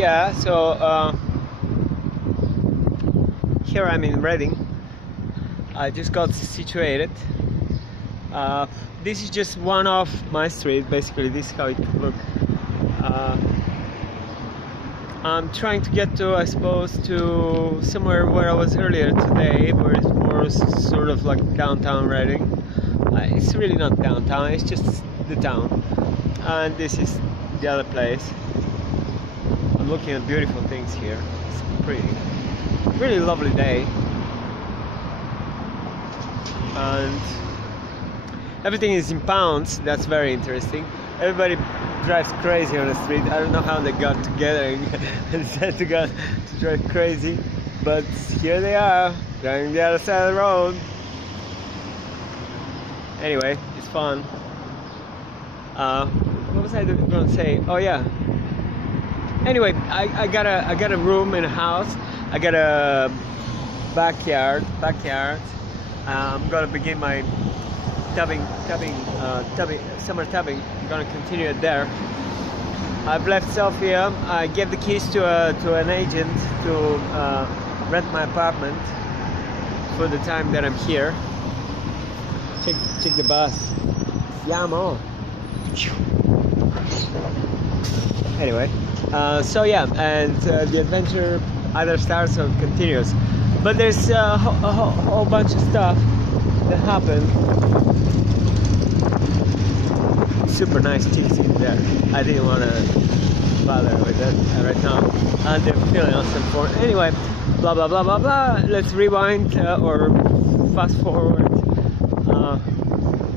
Yeah, so here I'm in Reading. I just got situated. Uh, this is just one of my street. Basically, this is how it could look. Uh, I'm trying to get to, I suppose, to somewhere where I was earlier today, where it's more sort of like downtown Reading. It's really not downtown, it's just the town. And this is the other place. I'm looking at beautiful things here. It's pretty, really lovely day. And everything is in pounds, that's very interesting. Everybody drives crazy on the street. I don't know how they got together and decided to drive crazy, but here they are, driving the other side of the road. Anyway, it's fun. What was I going to say? Oh yeah. Anyway, I got a room in a house. I got a backyard. I'm gonna begin my summer tubbing. I'm gonna continue it there. I've left Sofia. I gave the keys to an agent to rent my apartment for the time that I'm here. Check the bus. Yeah, I'm on. Anyway, so yeah, and the adventure either starts or continues. But there's a whole bunch of stuff that happened. Super nice chicks in there. I didn't want to bother with that right now. And they're feeling awesome for it. Anyway, blah blah blah blah blah. Let's rewind or fast forward.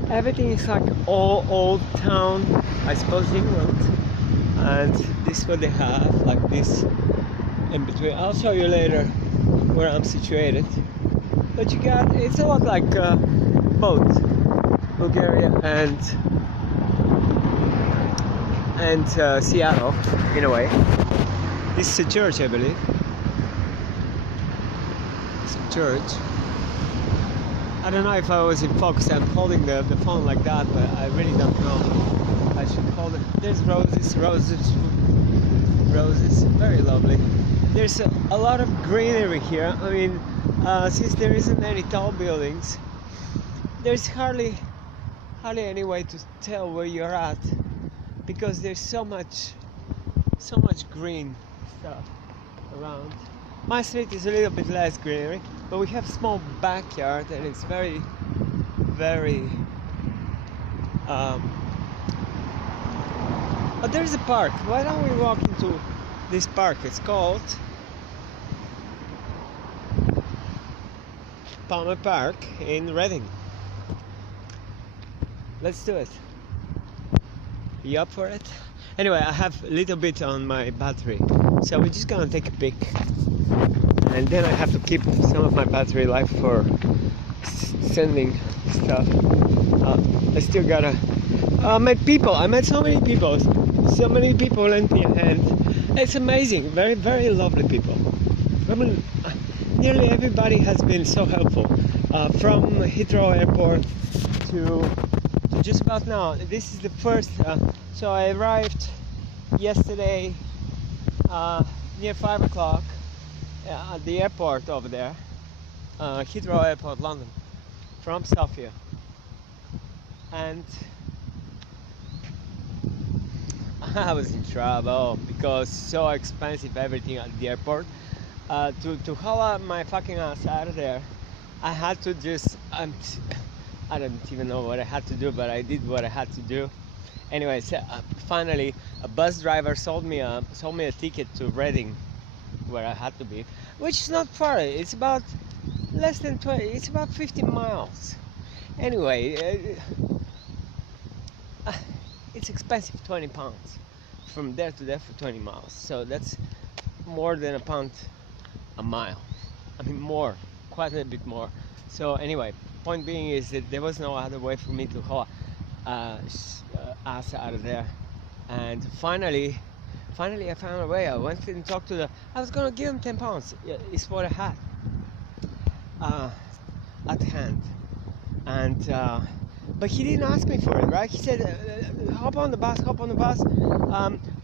Everything is like all old town, I suppose, England. And this is what they have, like this in between. I'll show you later where I'm situated. But you got, it's a lot like both Bulgaria and Seattle in a way. This is a church, I believe. It's a church. I don't know if I was in focus. I'm holding the phone like that, but I really don't know. I should hold it. There's roses, very lovely. There's a lot of greenery here. I mean, since there isn't any tall buildings, there's hardly any way to tell where you're at, because there's so much green stuff around. My street is a little bit less greenery, but we have small backyard and it's very but there's a park. Why don't we walk into this park? It's called Palmer Park in Reading. Let's do it. You up for it? Anyway, I have a little bit on my battery, so we're just gonna take a pic, and then I have to keep some of my battery life for sending stuff. I still gotta I met so many people lent me a hand. It's amazing, very very lovely people. I mean, nearly everybody has been so helpful, from Heathrow Airport to just about now. This is the first, so I arrived yesterday near 5 o'clock at the airport over there, Heathrow Airport, London, from Sofia. And I was in trouble because so expensive everything at the airport. To haul out my fucking ass out of there, I had to just I don't even know what I had to do, but I did what I had to do. Anyway, so, finally a bus driver sold me a ticket to Reading, where I had to be, which is not far. It's about less than 20. It's about 15 miles. Anyway, it's expensive, £20 from there to there for 20 miles. So that's more than £1 a mile. I mean, more, quite a bit more. So anyway, point being is that there was no other way for me to haul ass out of there. And finally I found a way. I went and talked to I was gonna give him £10. It's what I had at hand. And but he didn't ask me for it, right? He said, hop on the bus, hop on the bus.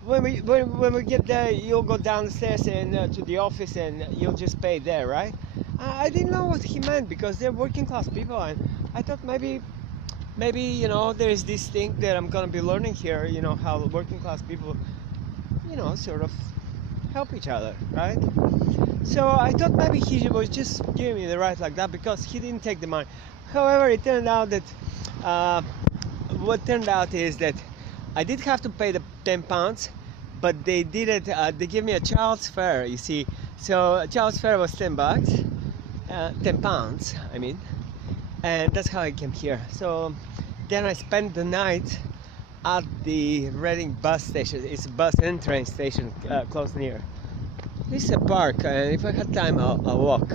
When we get there, you'll go down the stairs and to the office, and you'll just pay there, right? I didn't know what he meant, because they're working class people, and I thought maybe you know, there is this thing that I'm gonna be learning here, you know, how working class people, you know, sort of help each other, right? So I thought maybe he was just giving me the ride like that, because he didn't take the money. However, it turned out that what turned out is that I did have to pay the £10, but they did it. They gave me a child's fare, you see. So a child's fare was £10, £10, I mean, and that's how I came here. So then I spent the night at the Reading bus station. It's a bus and train station close near. This is a park, and if I had time, I'll walk,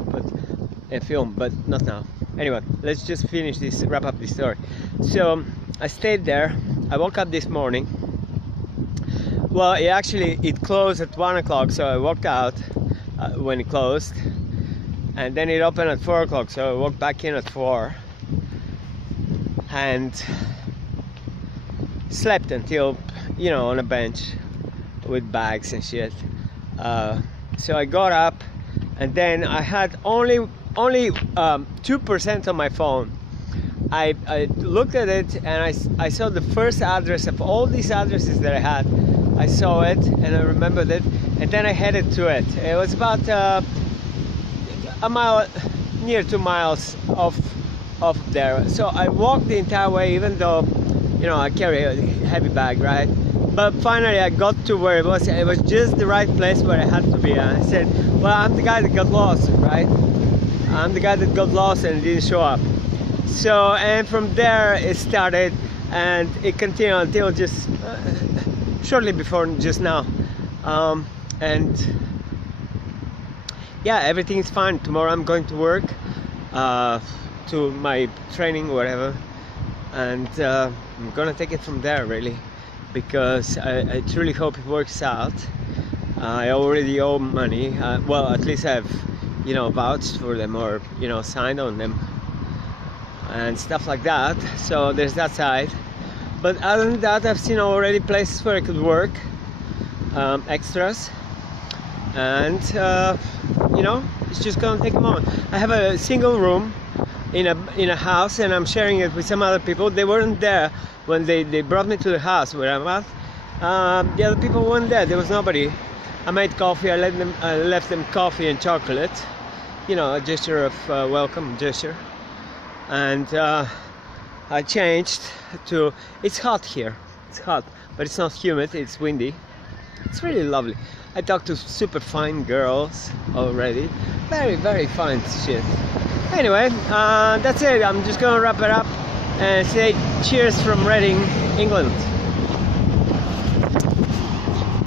and film, but not now. Anyway, let's just finish this, wrap up this story. So I stayed there. I woke up this morning. Well, it closed at 1 o'clock, so I walked out when it closed, and then it opened at 4 o'clock, so I walked back in at 4 and slept until, you know, on a bench with bags and shit. So I got up, and then I had only 2% on my phone. I looked at it, and I saw the first address of all these addresses that I had. I saw it, and I remembered it, and then I headed to it. It was about a mile, near 2 miles off there. So I walked the entire way, even though, you know, I carry a heavy bag, right? But finally I got to where it was. It was just the right place where I had to be. And I said, well, I'm the guy that got lost, right? I'm the guy that got lost and didn't show up. So, and from there it started, and it continued until just shortly before just now. And yeah, everything is fine. Tomorrow I'm going to work, to my training, whatever, and I'm gonna take it from there, really, because I truly hope it works out. I already owe money. Well, at least I've, you know, vouched for them, or, you know, signed on them and stuff like that. So there's that side. But other than that, I've seen already places where I could work, extras, and you know, it's just gonna take a moment. I have a single room in a house, and I'm sharing it with some other people. They weren't there when they brought me to the house where I'm at. The other people weren't there. There was nobody. I made coffee. I left them coffee and chocolate, you know, a gesture of welcome gesture. And I changed to, it's hot here, it's hot, but it's not humid, it's windy. It's really lovely. I talked to super fine girls already. Very, very fine shit. Anyway, that's it. I'm just gonna wrap it up and say cheers from Reading, England.